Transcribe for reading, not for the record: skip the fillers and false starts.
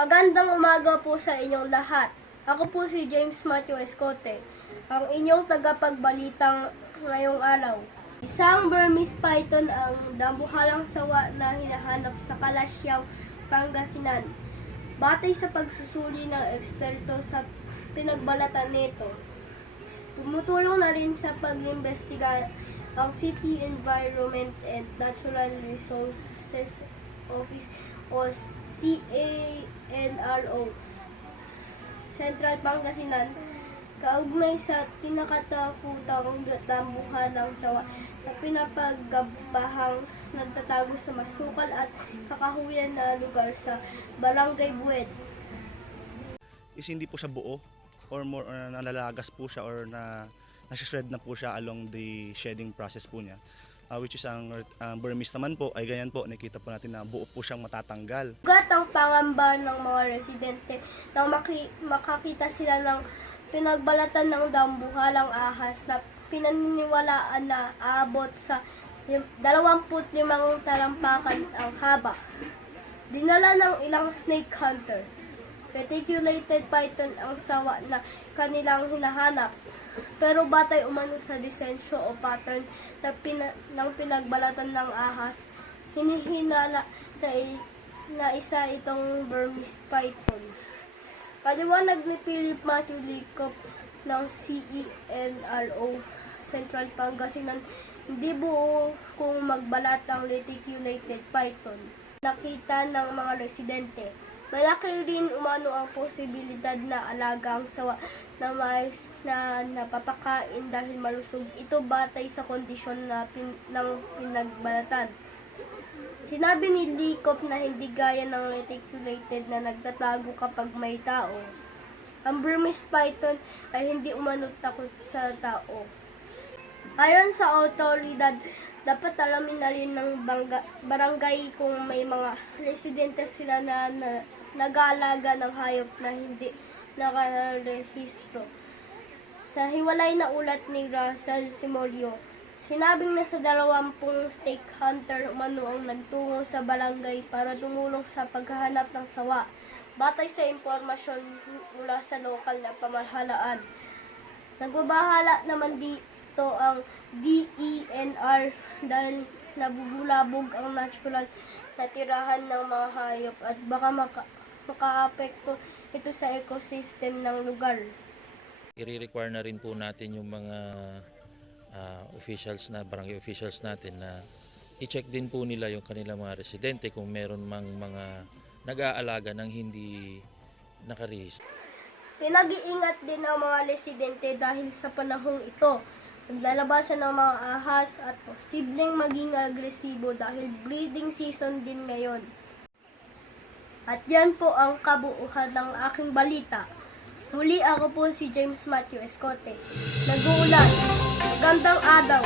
Magandang umaga po sa inyong lahat. Ako po si James Matthew Escote, ang inyong tagapagbalitang ngayong araw. Isang Burmese python ang dambuhalang sawa na hinahanap sa Kalasyaw, Pangasinan. Batay sa pagsusuri ng eksperto sa pinagbalatan nito, tumutulong na rin sa pag-imbestiga ang City Environment and Natural Resources Office o CANRO, Central Pangasinan, kaugnay sa kinakatakutang dambuhalang sawa na pinapagabahang nagtatago sa masukal at kakahuyan na lugar sa Barangay Bued. Is hindi po siya buo or more or nalalagas po siya or nasa-shred na po siya along the shedding process po niya. Which is ang Burmese naman po ay ganyan po, nakita po natin na buo po siyang matatanggal. Ugat ang pangamba ng mga residente nang makakita sila ng pinagbalatan ng dambuhalang ahas na pinaniniwalaan na aabot sa 25 talampakan ang haba. Dinala ng ilang snake hunter. Reticulated python ang sawa na kanilang hinahanap. Pero batay umano sa lisensyo o pattern ng pinagbalatan ng ahas, hinihinala na isa itong Burmese python. Paliwanag ni Philip Matthew Licop ng CENRO Central Pangasinan, hindi buo kung magbalat ang reticulated python. Nakita ng mga residente. Malaki rin umano ang posibilidad na alaga ang sawa na mais na napapakain dahil malusog. Ito batay sa kondisyon ng pinagbalatan. Sinabi ni Licop na hindi gaya ng reticulated na nagtatago kapag may tao. Ang Burmese python ay hindi umano takot sa tao. Ayon sa autoridad, dapat alamin na rin ng barangay kung may mga residente sila na nag-aalaga ng hayop na hindi nakarehistro. Sa hiwalay na ulat ni Russell Simorio, sinabing na sa 20 snake hunter umano ang nagtungo sa barangay para tumulong sa paghahanap ng sawa, batay sa impormasyon mula sa lokal na pamahalaan. Nagbabahala naman dito ang DENR dahil nabubulabog ang natural na tirahan ng mga hayop at baka makaapekto ito sa ecosystem ng lugar. I-require na rin po natin yung mga officials na, barangay officials natin na i-check din po nila yung kanilang mga residente kung meron mang mga nag-aalaga ng hindi nakarehistro. Pinag-iingat din ang mga residente dahil sa panahong ito, naglalabasan ng mga ahas at posibleng maging agresibo dahil breeding season din ngayon. At yan po ang kabuuhan ng aking balita. Muli ako po si James Matthew Escote. Nag-uulan. Magandang araw.